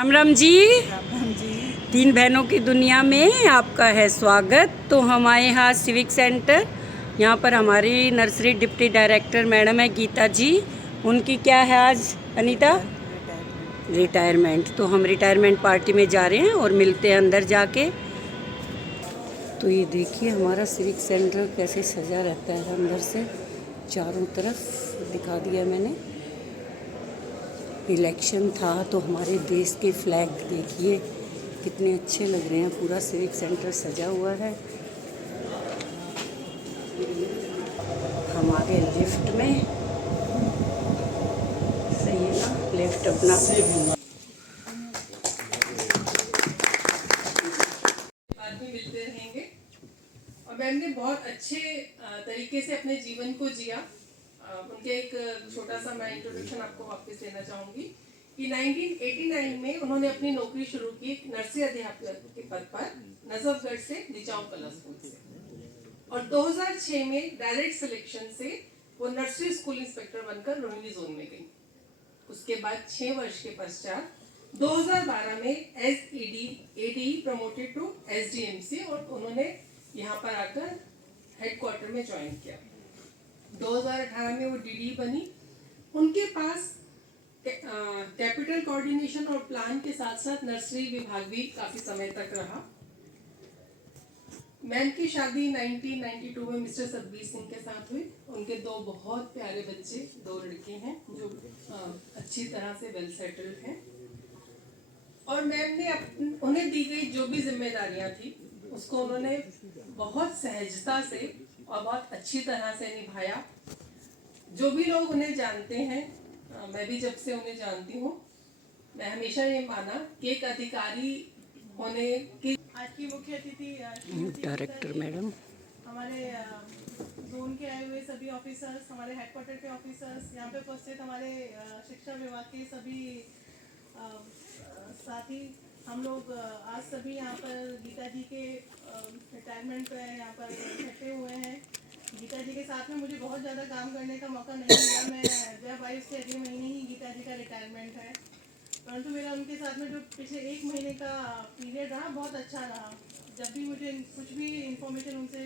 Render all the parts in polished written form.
राम राम जी। राम जी। तीन बहनों की दुनिया में आपका है स्वागत। तो हम आए यहाँ सिविक सेंटर। यहाँ पर हमारी नर्सरी डिप्टी डायरेक्टर मैडम है गीता जी। उनकी क्या है आज अनीता? रिटायरमेंट। तो हम रिटायरमेंट पार्टी में जा रहे हैं और मिलते हैं अंदर जाके। तो ये देखिए हमारा सिविक सेंटर कैसे सजा रहता है अंदर से, चारों तरफ दिखा दिया मैंने। इलेक्शन था तो हमारे देश के फ्लैग देखिए कितने अच्छे लग रहे हैं। पूरा सिविक सेंटर सजा हुआ है। हमारे लिफ्ट में सही है ना, लिफ्ट अपना बाद में मिलते रहेंगे। और मैम ने बहुत अच्छे तरीके से अपने जीवन को जिया। उनके एक छोटा सा मैं इंट्रोडक्शन आपको वापस देना चाहूँगी कि 1989 में उन्होंने अपनी नौकरी शुरू की नर्सरी अध्यापक के पद पर नजफगढ़ से निचाव कला स्कूल से, और 2006 में डायरेक्ट सिलेक्शन से वो नर्सरी स्कूल इंस्पेक्टर बनकर रोहिणी जोन में गई। उसके बाद 6 वर्ष के पश्चात 2012 में एडी प्रमोटेड टू एसडीएमसी और उन्होंने यहाँ पर आकर हेडक्वार्टर में ज्वाइन किया। 2018 में वो डीडी बनी। उनके पास कैपिटल कोऑर्डिनेशन और प्लान के साथ साथ नर्सरी विभाग भी काफी समय तक रहा। मैम की शादी 1992 में मिस्टर सतबीर सिंह के साथ हुई। उनके दो बहुत प्यारे बच्चे, दो लड़के हैं जो अच्छी तरह से वेल सेटल्ड हैं। और मैम ने उन्हें दी गई जो भी जिम्मेदारियां थी उसको उन्होंने बहुत सहजता से और बहुत अच्छी तरह से निभाया। जो भी लोग उन्हें जानते हैं, मैं भी जब से उन्हें जानती हूँ, मैं हमेशा ये माना कि एक अधिकारी होने की। आज की मुख्य अतिथि डायरेक्टर मैडम, हमारे जोन के आए हुए सभी ऑफिसर्स, हमारे हेडक्वार्टर के ऑफिसर्स, यहाँ पे उपस्थित हमारे शिक्षा विभाग के सभी साथी, हम लोग आज सभी यहाँ पर गीता जी के रिटायरमेंट पे यहाँ पर इकट्ठे हुए हैं। गीता जी के साथ में मुझे बहुत ज़्यादा काम करने का मौका नहीं मिला। मैं जब आई उसके अगले महीने ही गीता जी का रिटायरमेंट है, परंतु मेरा उनके साथ में जो पिछले 1 महीने का पीरियड रहा बहुत अच्छा रहा। जब भी मुझे कुछ भी इंफॉर्मेशन उनसे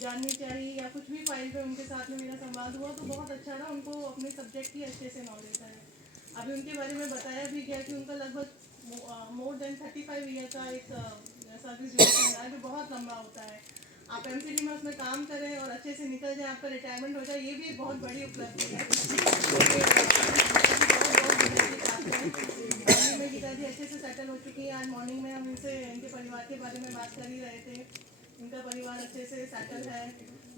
जाननी चाहिए या कुछ भी फाइल पे उनके साथ में मेरा संवाद हुआ तो बहुत अच्छा रहा। उनको अपने सब्जेक्ट की अच्छे से नॉलेज है। अभी उनके बारे में बताया भी गया कि उनका लगभग मोर देन 35 ईयर का एक सर्विस ड्यूरेशन रहा है, जो बहुत लंबा होता है। आप एमसीडी में उसमें काम करें और अच्छे से निकल जाए, आपका रिटायरमेंट हो जाए, ये भी एक बहुत बड़ी उपलब्धि है। मॉर्निंग में गीता जी अच्छे से सेटल हो चुकी है। आज मॉर्निंग में हम इनसे इनके परिवार के बारे में बात कर ही रहे थे। इनका परिवार अच्छे से सेटल है।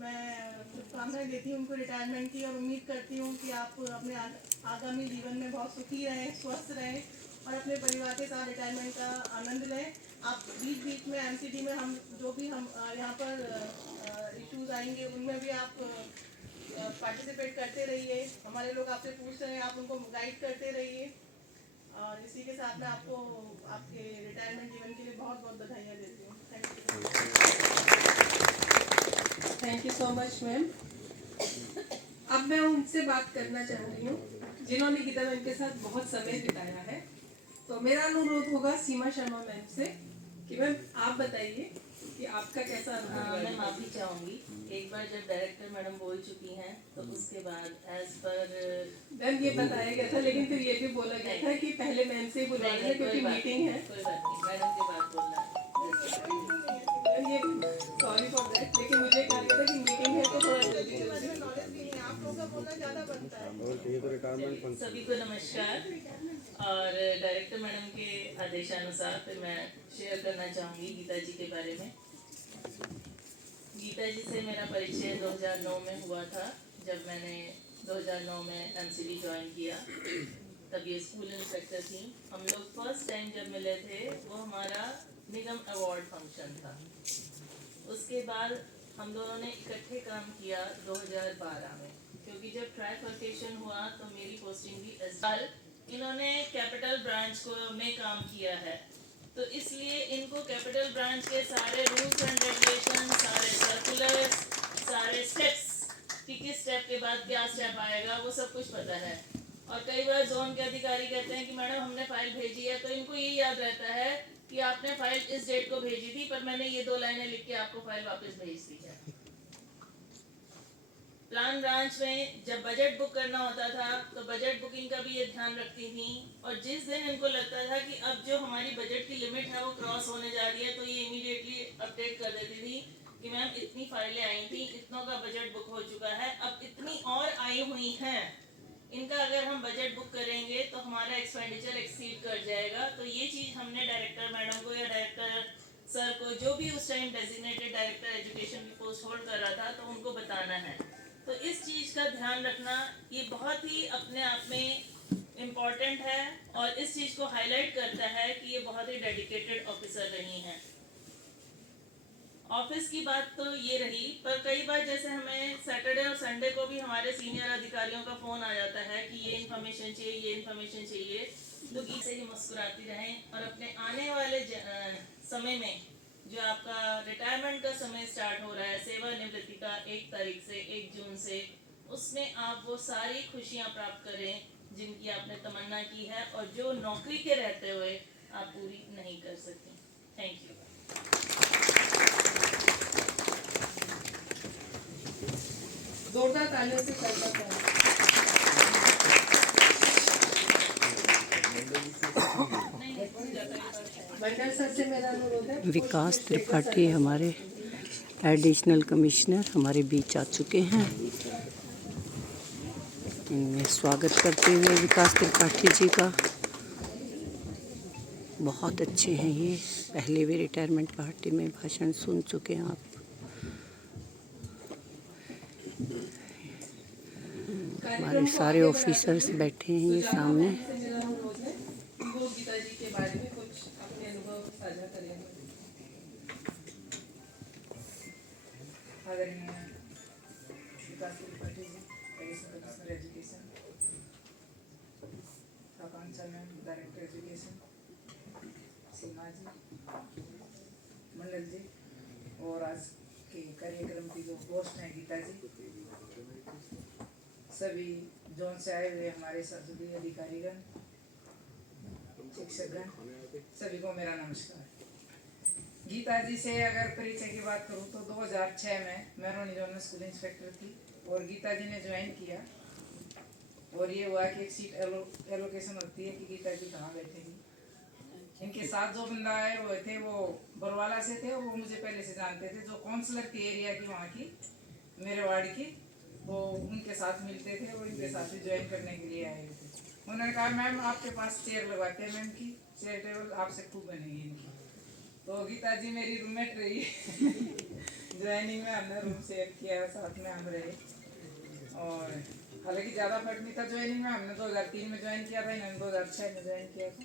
मैं शुभकामनाएं देती हूँ उनको रिटायरमेंट की और उम्मीद करती हूँ कि आप अपने आगामी जीवन में बहुत सुखी रहें, स्वस्थ रहें और अपने परिवार के साथ रिटायरमेंट का आनंद लें। आप बीच बीच में एमसीडी में हम जो भी हम यहाँ पर इश्यूज आएंगे उनमें भी आप पार्टिसिपेट करते रहिए। हमारे लोग आपसे पूछ रहे हैं, आप उनको गाइड करते रहिए। और इसी के साथ मैं आपको आपके रिटायरमेंट जीवन के लिए बहुत बहुत बधाइयाँ देती हूँ। Thank you so much ma'am. अब मैं उनसे बात करना चाह रही हूँ जिन्होंने गीता मैम के साथ बहुत समय बिताया है। तो मेरा अनुरोध होगा सीमा शर्मा मैम से कि मैम आप बताइए कि आपका कैसा अनुभव है। मैं माफ़ी चाहूँगी, एक बार जब डायरेक्टर मैडम बोल चुकी हैं तो उसके बाद एज पर मैम ये बताया गया था, लेकिन फिर ये भी बोला गया था कि पहले मैम से ही बुलाना है क्योंकि मीटिंग है। कोई बात नहीं, मैडम के बाद बोलना है। ये सॉरी फॉर दैट, लेकिन मुझे कहा गया था कि मीटिंग है तो थोड़ा जल्दी जल्दी नॉलेज भी नहीं, आप लोगों का बोलना ज़्यादा बनता है। सभी को नमस्कार। और डायरेक्टर मैडम के आदेशानुसार फिर मैं शेयर करना चाहूँगी गीता जी के बारे में। गीता जी से मेरा परिचय 2009 में हुआ था, जब मैंने 2009 में एमसीडी ज्वाइन किया। तब ये स्कूल इंस्पेक्टर थी। हम लोग फर्स्ट टाइम जब मिले थे वो हमारा निगम अवार्ड फंक्शन था। उसके बाद हम दोनों ने इकट्ठे काम किया 2012 में, क्योंकि जब ट्राइफर्केशन हुआ तो मेरी पोस्टिंग भी इस साल इन्होंने कैपिटल ब्रांच को में काम किया है, तो इसलिए इनको कैपिटल ब्रांच के सारे रूल्स एंड रेगुलेशन, सारे सर्कुलर्स, सारे स्टेप्स कि किस स्टेप के बाद क्या स्टेप आएगा वो सब कुछ पता है। और कई बार जोन के अधिकारी कहते हैं कि मैडम हमने फाइल भेजी है, तो इनको ये याद रहता है कि आपने फाइल इस डेट को भेजी थी, पर मैंने ये 2 लाइनें लिख के आपको फाइल वापस भेज दी है। प्लान ब्रांच में जब बजट बुक करना होता था तो बजट बुकिंग का भी ये ध्यान रखती थी, और जिस दिन इनको लगता था कि अब जो हमारी बजट की लिमिट है वो क्रॉस होने जा रही है, तो ये इमीडिएटली अपडेट कर देती थी कि मैम इतनी फाइलें आई थी, इतनों का बजट बुक हो चुका है, अब इतनी और आई हुई हैं, इनका अगर हम बजट बुक करेंगे तो हमारा एक्सपेंडिचर एक्सीड कर जाएगा। तो ये चीज़ हमने डायरेक्टर मैडम को या डायरेक्टर सर को, जो भी उस टाइम डेजिग्नेटेड डायरेक्टर एजुकेशन की पोस्ट होल्ड कर रहा था, तो उनको बताना है। तो इस चीज़ का ध्यान रखना ये बहुत ही अपने आप में इम्पॉर्टेंट है, और इस चीज़ को हाईलाइट करता है कि ये बहुत ही डेडिकेटेड ऑफिसर रही हैं। ऑफिस की बात तो ये रही, पर कई बार जैसे हमें सैटरडे और संडे को भी हमारे सीनियर अधिकारियों का फ़ोन आ जाता है कि ये इन्फॉर्मेशन चाहिए, ये इन्फॉर्मेशन चाहिए, तो इससे ही मुस्कुराती रहें, और अपने आने वाले समय में जो आपका रिटायरमेंट का समय स्टार्ट हो रहा है, सेवानिवृत्ति का 1 तारीख से 1 जून से, उसमें आप वो सारी खुशियाँ प्राप्त करें जिनकी आपने तमन्ना की है और जो नौकरी के रहते हुए आप पूरी नहीं कर सकती। Thank you. जोरदार तालियों से स्वागत करें। मंडल सर से मेरा अनुरोध है। विकास त्रिपाठी हमारे एडिशनल कमिश्नर हमारे बीच आ चुके हैं। इनमें स्वागत करते हुए विकास त्रिपाठी जी का। बहुत अच्छे हैं ये, पहले भी रिटायरमेंट पार्टी में भाषण सुन चुके हैं आप। हमारे सारे ऑफिसर्स बैठे हैं ये सामने। मेरा अनुरोध है कि वो गीता जी के बारे में कुछ अपने अनुभव साझा करेंगे। आदरणीय विकास Tripathi ji, additional commissioner education, आकांक्षा मैम डायरेक्टर एजुकेशन, सीमा जी, मंडल जी, और आज के कार्यक्रम की जो होस्ट हैं गीता जी, सभी जोन से आए हुए हमारे सभी अधिकारीगण, शिक्षकगण, सभी को मेरा नमस्कार। गीता जी से अगर परिचय की बात करूँ तो 2006 में मैं रोनी जोन में स्कूल इंस्पेक्टर थी, और गीता जी ने ज्वाइन किया, और ये हुआ कि एक सीट एलोकेशन होती है कि गीता जी कहाँ बैठेगी। इनके साथ जो बंदा आए हुए थे वो बरवाला से थे, और वो मुझे पहले से जानते थे, जो काउंसलर थी एरिया की वहाँ की, मेरे वार्ड की, वो उनके साथ मिलते थे और इनके साथ भी ज्वाइन करने के लिए आए थे। उन्होंने कहा मैम आपके पास चेयर लगवाते हैं, मैम की चेयर टेबल आपसे खूब बनेगी इनकी। तो गीता जी मेरी रूममेट रही ज्वाइनिंग में हमने रूम शेयर किया, साथ में हम रहे, और हालांकि ज़्यादा फर्क नहीं था ज्वाइनिंग में। हमने 2003 में ज्वाइन किया था, इन्होंने 2006 में ज्वाइन किया था,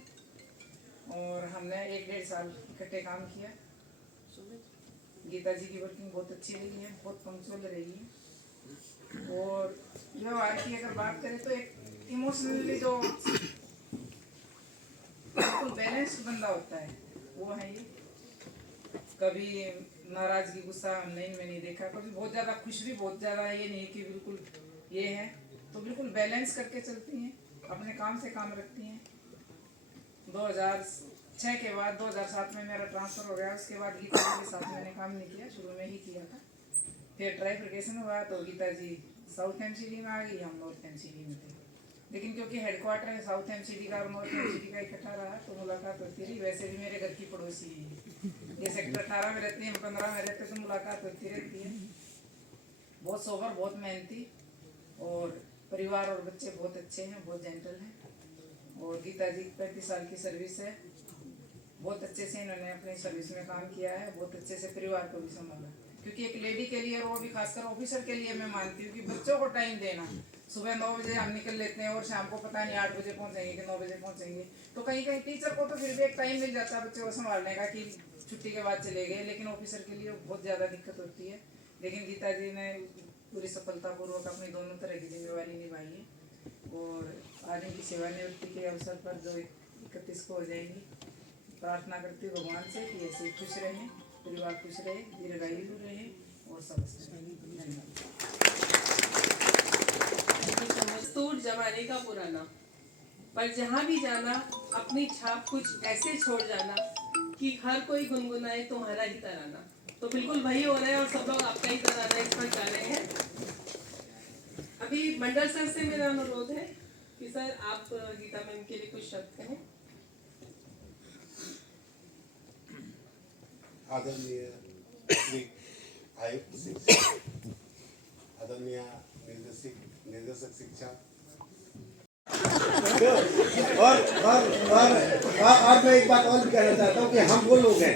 और हमने 1-1.5 साल इकट्ठे काम किया। गीता जी की वर्किंग बहुत अच्छी रही है, बहुत पंक्चुअल रही है, और व्यवहार की अगर बात करें तो एक इमोशनली जो बिल्कुल बैलेंस्ड बंदा होता है वो है ये। कभी नाराजगी गुस्सा नहीं मैंने देखा, कभी बहुत ज़्यादा खुश भी बहुत ज़्यादा, ये नहीं कि बिल्कुल ये है, तो बिल्कुल बैलेंस करके चलती हैं, अपने काम से काम रखती हैं। 2006 के बाद 2007 में मेरा ट्रांसफ़र हो गया, उसके बाद गीता जी के साथ मैंने काम नहीं किया, शुरू में ही किया था। फिर ट्राइफिकेशन हुआ तो गीता जी साउथ एमसीडी में आ गई, हम नॉर्थ एमसीडी में थे, लेकिन क्योंकि हेडक्वार्टर है साउथ एमसीडी का और नॉर्थ एमसीडी का इकट्ठा रहा तो मुलाकात होती रही। वैसे भी मेरे घर की पड़ोसी है, ये सेक्टर 18 में रहती है, हम 15 में रहते, तो मुलाकात होती रहती है। बहुत सोबर, बहुत मेहनती, और परिवार और बच्चे बहुत अच्छे हैं, बहुत जेंटल हैं। और गीता जी 35 साल की सर्विस है, बहुत अच्छे से इन्होंने अपनी सर्विस में काम किया है, बहुत अच्छे से परिवार को भी संभाला। क्योंकि एक लेडी के लिए और वो भी खासकर ऑफिसर के लिए मैं मानती हूँ कि बच्चों को टाइम देना, सुबह 9 बजे हम निकल लेते हैं और शाम को पता नहीं 8 बजे पहुँचेंगे कि 9 बजे पहुँचेंगे, तो कहीं कहीं टीचर को तो फिर भी एक टाइम मिल जाता है बच्चे को संभालने का कि छुट्टी के बाद चले गए, लेकिन ऑफिसर के लिए बहुत ज़्यादा दिक्कत होती है। लेकिन गीता जी ने पूरी सफलतापूर्वक अपनी दोनों तरह की जिम्मेवारी निभाई है, और आज इनकी सेवानिवृत्ति के अवसर पर जो 31 को हो जाएंगी, प्रार्थना करती हूँ भगवान से कि ऐसे खुश रहें, परिवार खुश रहे, दीर्घायु रहे, और सब धन्यवाद। मजदूर जमाने का पुराना पर जहाँ भी जाना अपनी छाप कुछ ऐसे छोड़ जाना कि हर कोई गुनगुनाए तुम्हारा ही तराना। तो बिल्कुल वही हो रहा है और सब लोग आपका ही तराना इस पर गा रहे हैं। अभी मंडल सर से मेरा अनुरोध है कि सर आप गीता मैम के लिए कुछ शब्द कहें। आदरणीय श्री आयुक्त शिक्षा, आदरणीय निर्देशक शिक्षा और मैं एक बात और भी कहना चाहता हूँ कि हम वो लोग हैं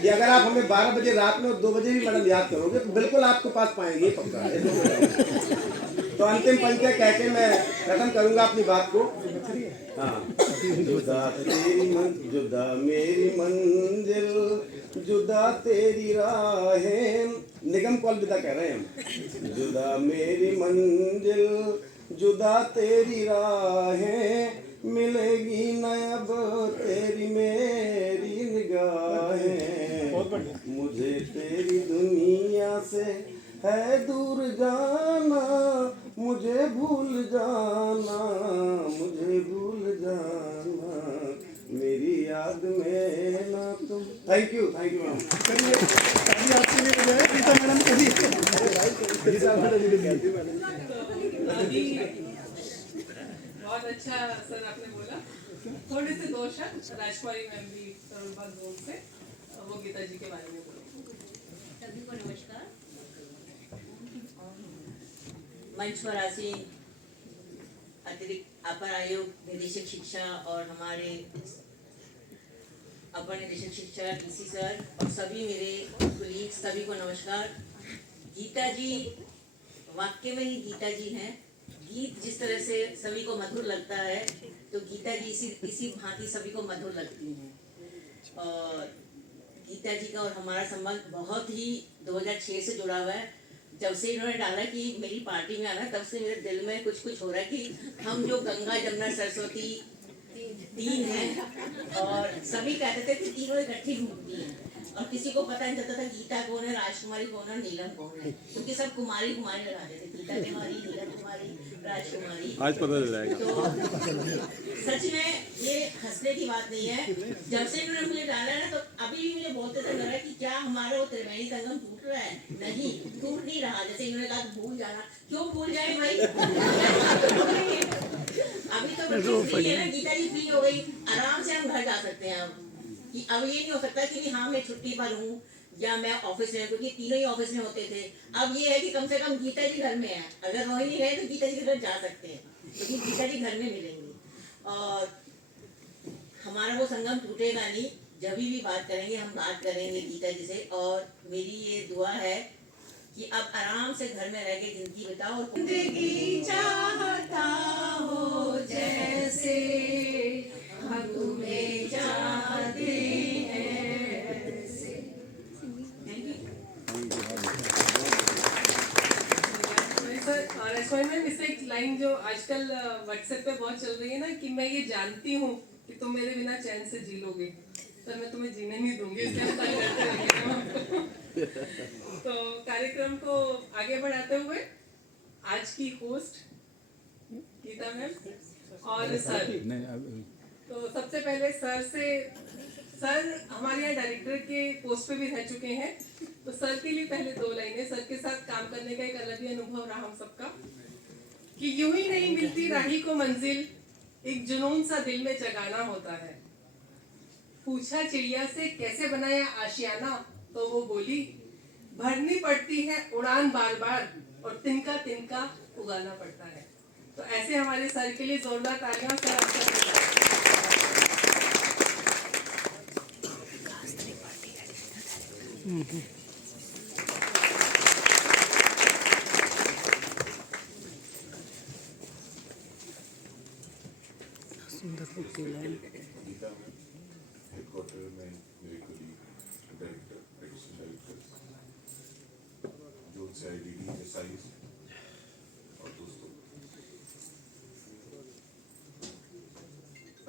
कि अगर आप हमें 12 बजे रात में और 2 बजे भी मैडम याद करोगे तो बिल्कुल आपके पास पाएंगे, पक्का है। तो अंतिम पंक्ति कह के मैं खत्म करूंगा अपनी बात को। हाँ, जुदा मेरी मंजिल, जुदा तेरी राहें, निगम को अलविदा कह रहे हैं हम। जुदा मेरी मंजिल, जुदा तेरी राहें, मिलेगी न अब तेरी मेरी निगाहें। मुझे तेरी दुनिया से है दूर जाना, मुझे भूल जाना, मुझे भूल जाना, मेरी याद में ना तुम। Thank you ma'am. बहुत अच्छा सर आपने बोला। थोड़े से 2 शब्द राजकुमारी मैम भी तरुणबाग जोन से, वो गीता जी के बारे में बोलेंगे। सभी को नमस्कार। मंच पर आसीन अतिरिक्त अपर आयुक्त निदेशक शिक्षा और हमारे अपर निदेशक शिक्षा डीसी सर और सभी मेरे कोलीग्स, सभी को नमस्कार। गीता जी वाक्य में ही गीता जी हैं। गीत जिस तरह से सभी को मधुर लगता है तो गीता जी इसी भांति सभी को मधुर लगती हैं। और गीता जी का और हमारा संबंध बहुत ही 2006 से जुड़ा हुआ है। जब से इन्होंने डाला कि मेरी पार्टी में आना, तब से मेरे दिल में कुछ कुछ हो रहा है कि हम जो गंगा जमुना सरस्वती 3 हैं और सभी कहते थे कि तीनों इकट्ठी घूमती हैं और किसी को पता नहीं चलता था गीता कौन है, राजकुमारी कौन है, नीलम कौन है, क्योंकि सब कुमारी कुमारी लगाते थे, गीता कुमारी, नीलम कुमारी, राजकुमारी। आज पता चल जाएगा। तो सच में ये हंसने की बात नहीं है। जब से इन्होंने मुझे डाला है ना, तो अभी भी मुझे बोलते थे लग रहा है कि क्या हमारा वो त्रिवेणी संगम टूट रहा है? नहीं, टूट नहीं रहा। जैसे इन्होंने कहा भूल जाना, क्यों भूल जाए भाई? अभी तो फ्री है ना, गीता जी फ्री हो गई, आराम से हम घर जा सकते हैं। कि अब ये नहीं हो सकता कि हाँ मैं छुट्टी पर हूँ या मैं ऑफिस में, क्योंकि तीनों ही ऑफिस में होते थे। अब ये है कि कम से कम गीता जी घर में है। अगर वही नहीं गए तो गीता जी के घर जा सकते हैं, क्योंकि गीता जी घर में मिलेंगी। और हमारा वो संगम टूटेगा नहीं। जब भी बात करेंगे हम बात करेंगे गीता जी से। और मेरी ये दुआ है कि अब आराम से घर में रह के जिंदगी बिताओ और जिंदगी चाहता हो जैसे हम तुम्हें चाहते हैं ऐसे। सर मैम, इससे एक लाइन जो आजकल व्हाट्सएप पे बहुत चल रही है ना कि मैं ये जानती हूँ कि तुम मेरे बिना चैन से जी लोगे, पर मैं तुम्हें जीने नहीं दूंगी, इसलिए हम कल करते रहेंगे। तो कार्यक्रम को आगे बढ़ाते हुए आज की होस्ट गीता मैम और सर। तो सबसे पहले सर से, सर हमारे यहाँ डायरेक्टर के पोस्ट पे भी रह चुके हैं, तो सर के लिए पहले 2 लाइनें। सर के साथ काम करने का एक अलग ही अनुभव रहा हम सबका कि यूं ही नहीं मिलती राही को मंजिल, एक जुनून सा दिल में जगाना होता है। पूछा चिड़िया से कैसे बनाया आशियाना, तो वो बोली भरनी पड़ती है उड़ान बार बार और तिनका तिनका उगाना पड़ता है। तो ऐसे हमारे सर के लिए जोरदार तालियां। सर आपका गीता में हेडक्वार्टर में मेरे colleague director, additional director, zone से IDD SIs और दोस्तों,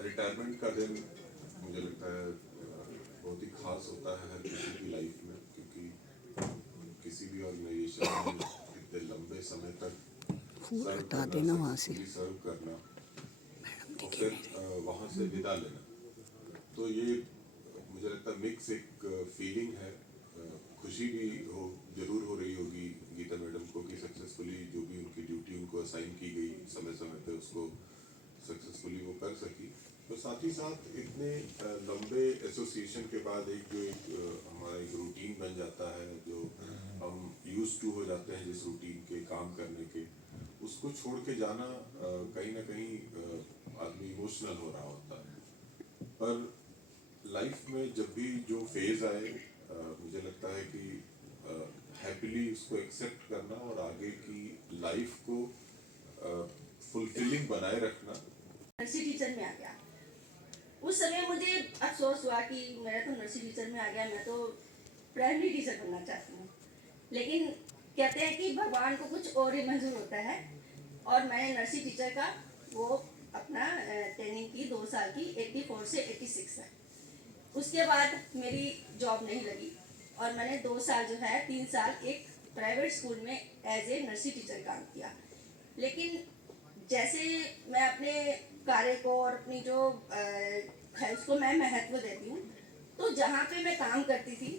रिटायरमेंट का दिन मुझे लगता है बहुत ही खास होता है हर किसी की लाइफ में, क्योंकि किसी भी ऑर्गेनाइजेशन में इतने लंबे समय तक सर्व करना और फिर वहाँ से विदा लेना। तो ये मुझे लगता है मिक्स एक फीलिंग है। खुशी भी जरूर हो रही होगी गीता मैडम को कि सक्सेसफुली जो भी उनकी ड्यूटी उनको असाइन की गई समय समय पे उसको सक्सेसफुली वो कर सकी। तो साथ ही साथ इतने लंबे एसोसिएशन के बाद हमारा एक रूटीन बन जाता है, जो हम यूज टू हो जाते हैं जिस रूटीन के काम करने के, उसको छोड़ के जाना कहीं ना कहीं आदमी इमोशनल हो रहा होता है। पर लाइफ में जब भी जो फेज आए मुझे लगता है कि हैप्पीली उसको एक्सेप्ट करना और आगे की लाइफ को फुलफिलिंग बनाए रखना। नर्सरी टीचर में आ गया। उस समय मुझे अफसोस हुआ कि मेरा तो नर्सरी टीचर में आ गया, मैं तो प्राइमरी टीचर बनना चाहती हूँ। लेकिन कहते हैं कि भगवान को कुछ और ही मंजूर होता है, और मैंने नर्सरी टीचर का वो अपना ट्रेनिंग की 2 साल की, 84 से 86 है। उसके बाद मेरी जॉब नहीं लगी और मैंने 2 साल जो है 3 साल एक प्राइवेट स्कूल में एज ए नर्सरी टीचर काम किया। लेकिन जैसे मैं अपने कार्य को और अपनी जो है उसको मैं महत्व देती हूँ, तो जहाँ पे मैं काम करती थी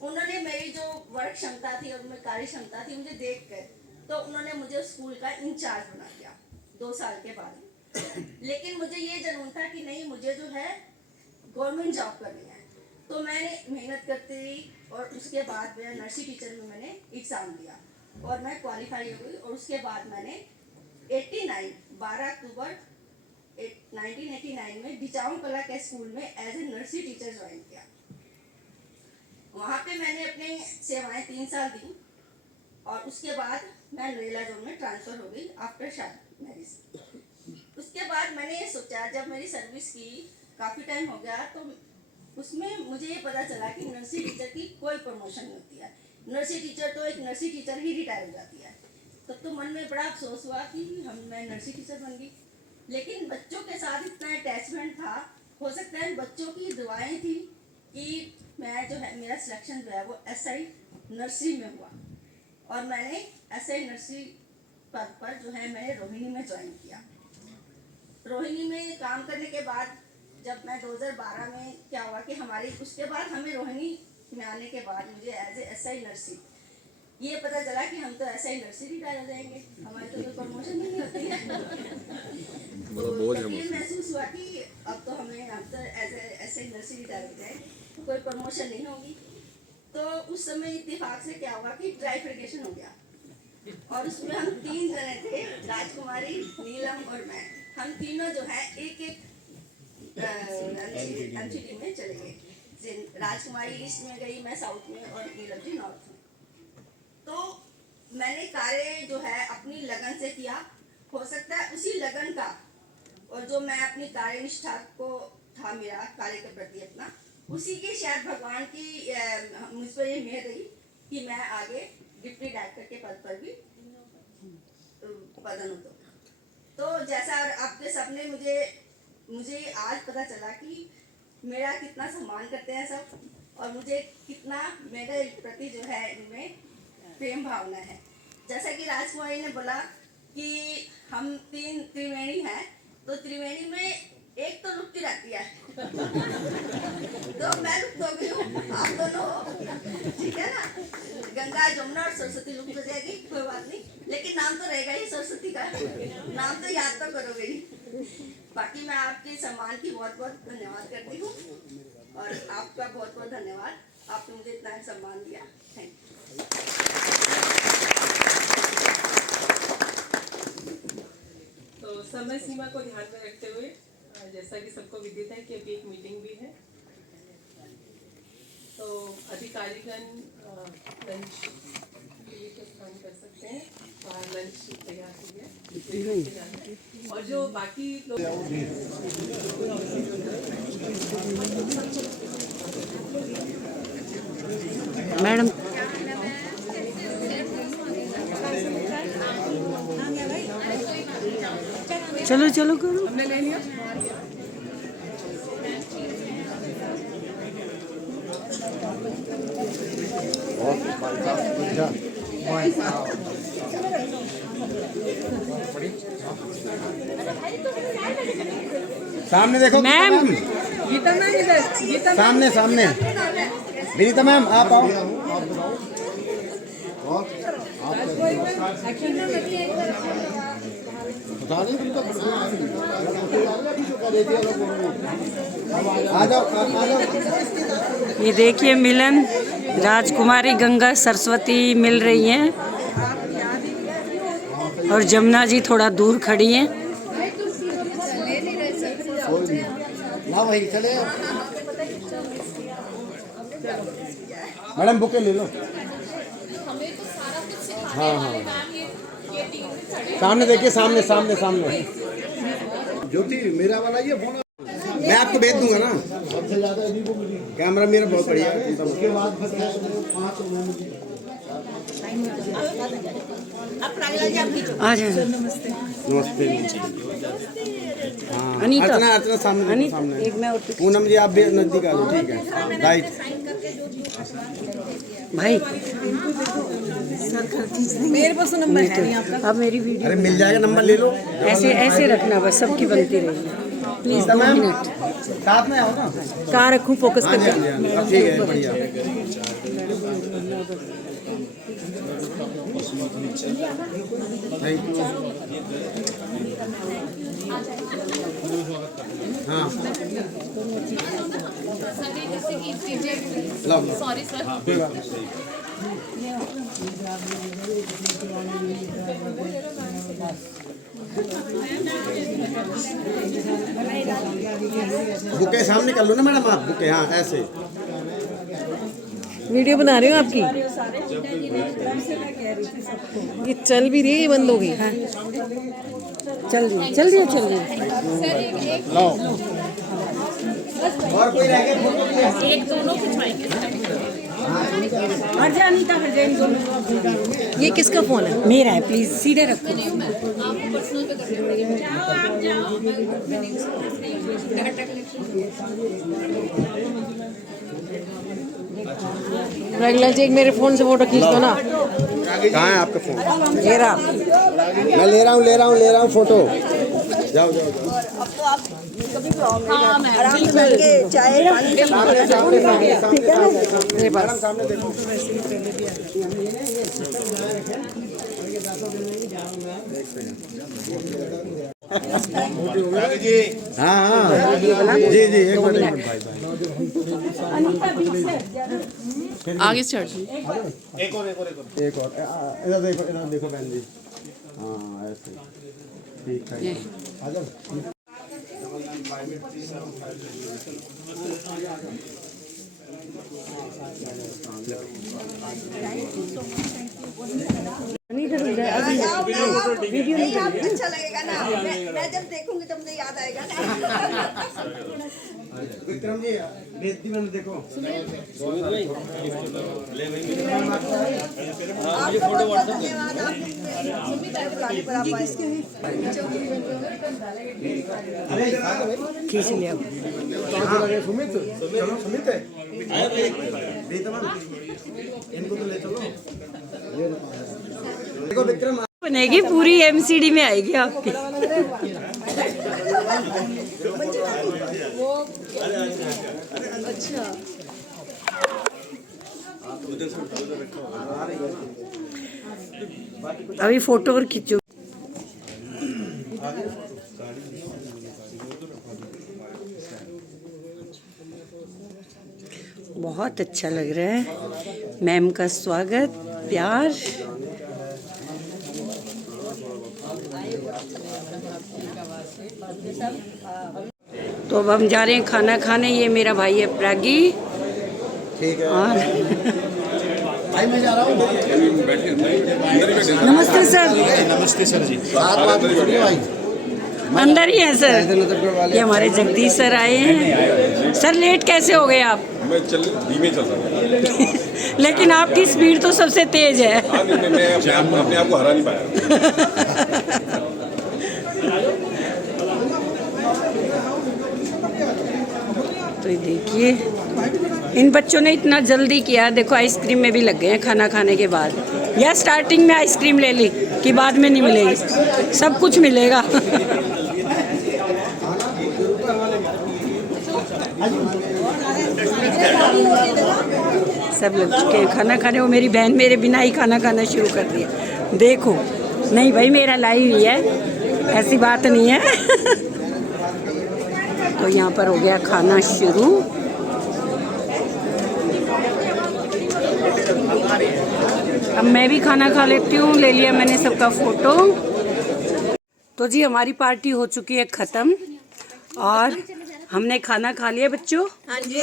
उन्होंने मेरी जो वर्क क्षमता थी और मेरी कार्य क्षमता थी, मुझे देख कर तो उन्होंने मुझे स्कूल का इंचार्ज बना दिया 2 साल के बाद। लेकिन मुझे ये जुनून था कि नहीं, मुझे जो है गवर्नमेंट जॉब करनी है। तो मैंने मेहनत करती रही और उसके बाद मैं नर्सरी टीचर में मैंने एग्ज़ाम दिया और मैं क्वालिफाई हो गई। और उसके बाद मैंने 12 अक्टूबर 1989 में डिचाउन कला के स्कूल में as a nursery teacher join किया। वहाँ पे मैंने अपनी सेवाएं 3 साल दी और उसके बाद मैं नरेला जोन में ट्रांसफ़र हो गई आफ्टर शादी मैरिज। उसके बाद मैंने ये सोचा, जब मेरी सर्विस की काफ़ी टाइम हो गया, तो उसमें मुझे ये पता चला कि नर्सरी टीचर की कोई प्रमोशन नहीं होती है। नर्सरी टीचर तो एक नर्सरी टीचर ही रिटायर हो जाती है। तब तो मन में बड़ा अफसोस हुआ कि मैं नर्सरी टीचर बन गई। लेकिन बच्चों के साथ इतना अटैचमेंट था, हो सकता है बच्चों की दुआएं थी कि मैं जो है मेरा सिलेक्शन जो है वो एसआई नर्सरी में हुआ और मैंने एसआई नर्सरी पद पर जो है मैंने रोहिणी में ज्वाइन किया। रोहिणी में काम करने के बाद जब मैं 2012 में क्या हुआ कि उसके बाद हमें रोहिणी में आने के बाद मुझे एज ए एसआई नर्सरी ये पता चला कि हम तो एसआई नर्सरी रिटायर हो जाएंगे, हमारी तो कोई प्रमोशन नहीं होती है। तो ये महसूस हुआ कि अब तो as a SI nursery retire हो जाए, कोई प्रमोशन नहीं होगी। तो उस समय इत्तेफाक से क्या हुआ कि ट्राइफिकेशन हो गया और उसमें हम 3 जने थे, राजकुमारी, नीलम और मैं। हम तीनों जो है एक एमसीडी में चले गए। राजकुमारी ईस्ट में गई, मैं साउथ में और नीलम जी नॉर्थ में। तो मैंने कार्य जो है अपनी लगन से किया, हो सकता है उसी लगन का और जो मैं अपनी कार्य निष्ठा को था मेरा कार्य के प्रति अपना, उसी के शायद भगवान की मुझ पर ये मेहर रही कि मैं आगे डिप्टी डायरेक्टर के पद पर भी पदोन्नत हो। तो जैसा आपके सबने मुझे आज पता चला कि मेरा कितना सम्मान करते हैं सब और मुझे कितना मेरे प्रति जो है इनमें प्रेम भावना है। जैसा कि राजकुमारी ने बोला कि हम 3 त्रिवेणी हैं, तो त्रिवेणी में एक तो लुप्त रहती है तो मैं लुप्त हो गई हूँ, आप दोनों हो, ठीक है ना। गंगा, जमुना और सरस्वती लुप्त हो जाएगी, कोई बात नहीं, लेकिन नाम तो रहेगा ही सरस्वती का, नाम तो याद तो करोगे ही। बाकी मैं आपके सम्मान की बहुत बहुत धन्यवाद करती हूँ और आपका बहुत बहुत धन्यवाद, आपने मुझे इतना सम्मान दिया। Thank you. तो समय सीमा को ध्यान में रखते हुए जैसा कि सबको विदित है कि अभी एक मीटिंग भी है, तो अधिकारीगण लंच के लिए प्रस्थान कर सकते हैं। बाहर लंच तैयार हो गया और जो बाकी लोग मैडम चलो चलो करो। हमने ले लिया। बड़ी सामने देखो मैम। गीता मैम इधर, गीता सामने सामने विनीता मैम आप आओ। आ जाओ आ जाओ। ये देखिए मिलन, राजकुमारी गंगा सरस्वती मिल रही हैं और जमुना जी थोड़ा दूर खड़ी हैं। मैडम बुके ले लो। हाँ हाँ सामने देखिए, सामने सामने सामने। ज्योति मेरा वाला ये फोन मैं आपको भेज दूंगा ना। सबसे ज्यादा कैमरा मेरा बहुत बढ़िया है। उसके बाद आ जाए। नमस्ते। हाँ अनीता। अर्चना अर्चना सामने अनीता, सामने। एक मैं और तू। पूनम जी आप भी नजदीक आ लो। ठीक है राइट भाई मेरे पास तो नंबर है नहीं आपका। अब मेरी वीडियो अरे मिल जाएगा, नंबर ले लो। ऐसे ऐसे रखना, बस सबकी बनती रहेगी। Please 2 ma'am minute. साथ में आओ ना। कहाँ रखूँ फोकस हाँ जी करके? हाँ जी हाँ जी। ठीक है बढ़िया। Thank you. हाँ सॉरी सर। बुके सामने कर लो ना मैडम आप। बुके हाँ ऐसे। वीडियो बना रही हूँ आपकी। ये चल भी रही है, ये बंद हो गई। चल रही। और कोई रह गया फोटो के लिए? हट जा अनीता, हट जा इन दोनों। ये किसका फोन है? मेरा है, प्लीज सीधे रखो। रगला जी एक मेरे फोन से फोटो खींच दो ना। कहाँ है आपका फोन? ये रहा। मैं ले रहा हूँ फोटो। जाओ जाओ जाओ। आराम करके चाय पानी सामने सामने सामने सामने मैडम सामने देखो। हाँ हाँ जी एक मिनट भाई। आगे स्टार्ट। एक और इधर देखो बहन जी। हाँ ऐसे ठीक है। आ जाओ। वीडियो नहीं अच्छा लगेगा ना। मैं जब देखूंगी तब मुझे याद आएगा ना। विक्रम जी भेज दी मैंने देखो। आपका बहुत बहुत धन्यवाद। आप पर आप आए। खींच लिया। सुमित चलो सुमित है। इनको तो ले चलो। देखो विक्रम बनेगी पूरी एमसीडी में आएगी आपकी। अभी फोटो और खींचो। बहुत अच्छा लग रहा है। मैम का स्वागत, प्यार। तो अब हम जा रहे हैं खाना खाने। ये मेरा भाई है प्रागी। ठीक है और भाई मैं जा रहा हूँ। नमस्ते सर। नमस्ते सर जी। भाई अंदर ही है सर। ये हमारे जगदीश सर आए हैं। सर लेट कैसे हो गए आप? मैं धीमे चल रहा था। लेकिन आपकी स्पीड तो सबसे तेज है। हाँ, नहीं, मैं अपने आप को हरा नहीं पाया। तो ये देखिए इन बच्चों ने इतना जल्दी किया। देखो आइसक्रीम में भी लग गए हैं खाना खाने के बाद। या स्टार्टिंग में आइसक्रीम ले ली कि बाद में नहीं मिलेगी? सब कुछ मिलेगा। सब लोग चुके हैं खाना खाने। वो मेरी बहन मेरे बिना ही खाना खाना शुरू कर दिया। देखो नहीं भाई, मेरा लाइव ही है, ऐसी बात नहीं है। तो यहाँ पर हो गया खाना शुरू। अब मैं भी खाना खा लेती हूँ। ले लिया मैंने सबका फोटो। तो जी हमारी पार्टी हो चुकी है ख़त्म और हमने खाना खा लिया बच्चों। हाँ जी,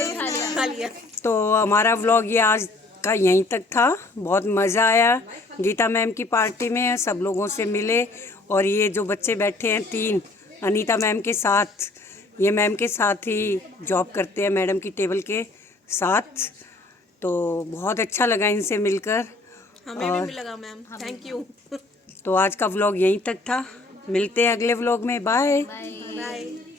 खा लिया। तो हमारा व्लॉग ये आज का यहीं तक था। बहुत मज़ा आया गीता मैम की पार्टी में, सब लोगों से मिले। और ये जो बच्चे बैठे हैं 3 अनीता मैम के साथ, ये मैम के साथ ही जॉब करते हैं, मैडम की टेबल के साथ। तो बहुत अच्छा लगा इनसे मिलकर। हमें भी लगा मैम, थैंक यू। तो आज का व्लॉग यहीं तक था। मिलते हैं अगले व्लॉग में। बाय। बाय।